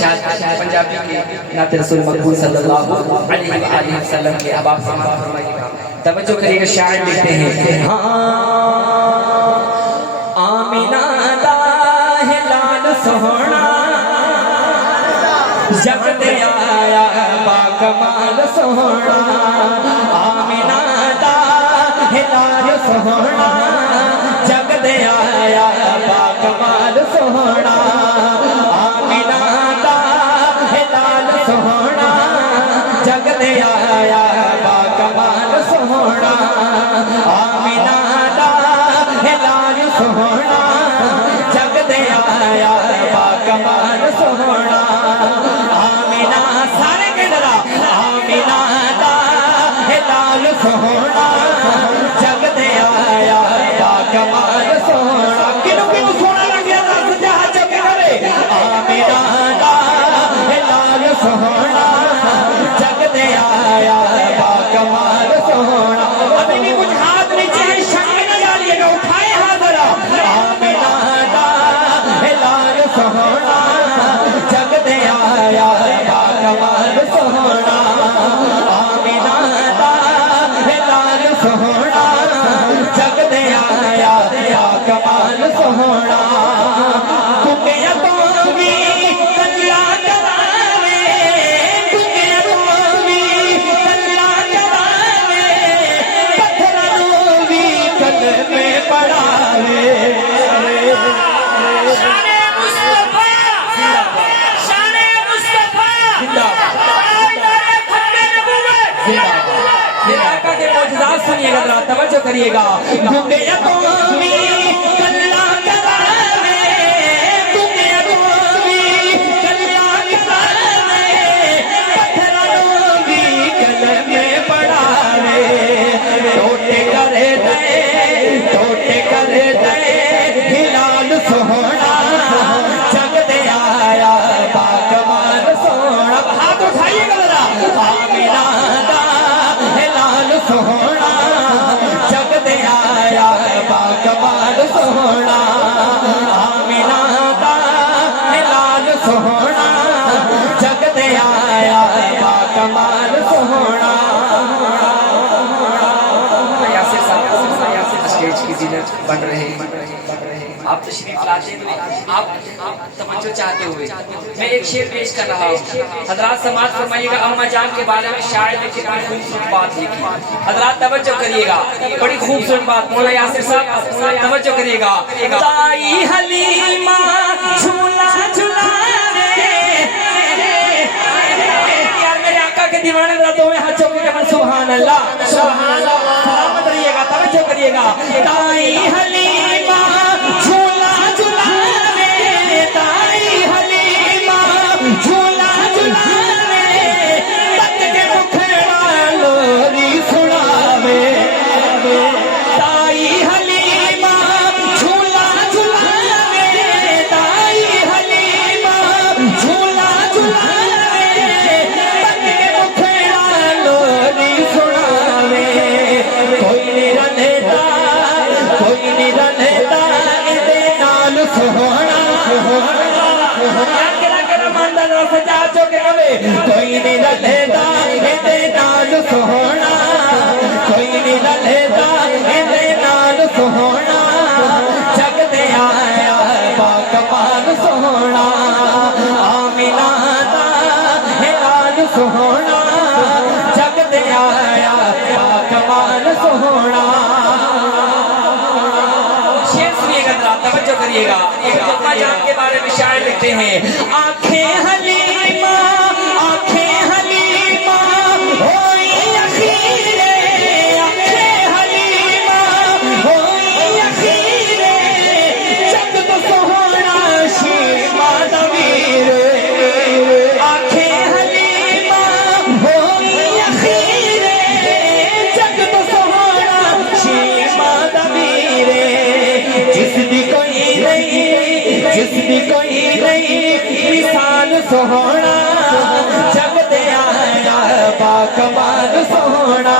शायद पंजाबी के नाते रसूल मकबूल सल्लल्लाहु अलैहि वसल्लम के अब आप समाअत फरमाइएगा। तवज्जो करिएगा, शायर लिखते हैं हाँ आमिना दा है लाल सोहना जग दे आया बाकमाल सोहना। आमिना दा है लाल सोहना जग दे आया बाकमाल सोहना। आमिना दा है लाल सोहना जग दे आया बाकमाल सोहना। आमिना दा है लाल सोहना जग दे आया बाकमाल सोहना। आमिना सारे के जरा आमिना दा है लाल सोहना जग दे आया बाकमाल सोहना। किनु किनु सोना लग गया दस जहां जग करे। आमिना दा है लाल सोहना जग दे आया बाकमाल सोहना। अभी भी कुछ हाथ नीचे है, शक न डालिएगा, उठाए हाथ जरा। आमिना दा है लाल सोहना जग दे आया बाकमाल सोहना। आमिना दा है लाल सोहना जग दे आया बाकमाल सोहना। कुकिया तो भी कल्ला करावे, कुकिया तो भी कल्ला करावे, पत्थरों भी कल में पड़ावे। शाने मुस्तफा, शाने मुस्तफा, ये आका के मौजूदात सुनिएगा, जरा तवज्जो करिएगा। कुकिया तो भी कल्ला करावे, कुकिया तो भी कल्ला करावे, पत्थरों भी कल में पड़ावे। टोटे करे दे हिलाल सोहना जग दे आया बाकमाल सोहना। हाथ उठाइएगा जरा। आमिना दा है लाल सोहना जग दे आया बाकमाल सोहना। आमिना दा है लाल सोहना जग दे आया बाकमाल सोहना। यासिर साहब स्टेज की जीनत बन रहे हैं, आप तशरीफ लाते तो आप तवज्जो चाहते हुए मैं एक शेर पेश कर रहा हूँ। हजरात समाअत फरमाइएगा। अम्मा जान के बारे में शायर ने कितनी खूबसूरत बात लिखी। हजरात तवज्जो करिएगा, बड़ी खूबसूरत बात। मौला यासिर साहब तवज्जो करिएगा। ताई हलीमा झूला झुलावे, यार मेरे आका के दीवाने जरा दो हाथ चौके के सुभान अल्लाह सुभान अल्लाह। सलामत रहिएगा, तवज्जो करिएगा। ताई हलीमा झूला झुलावे, ताई हलीमा झूला झुलावे, तक के मुखड़ा लोरी सुनावे। ताई हलीमा झूला झुलावे, ताई हलीमा झूला झुलावे, तक के मुखड़ा लोरी सुनावे। कोई नहीं रहता, कोई नहीं रहता इदे नाल सोहना। सजा चुके कवे कोई नहीं रहता इदे नाल सोहना, कोई नहीं रहता इदे नाल सोहना जग दे आया बाकमाल सोहना। आमिना दा है लाल सोहना जग दे आया बाकमाल सोहना। शेर सुनिएगा, जरा तवज्जो करिएगा। अम्मा जान के बारे में शायर लिखते हैं आंखें हलीमा, आंखें हलीमा होई अखीरे, आंखें हलीमा होई अखीरे, जग तो सोहना शीमा दवीर। आंखें हलीमा होई अखीरे, जग तो सोहना शीमा दवीर। जिसदी कोई नहीं, जिसदी कोई नहीं मिसाल सोहना जग दे आया बाकमाल सोहना।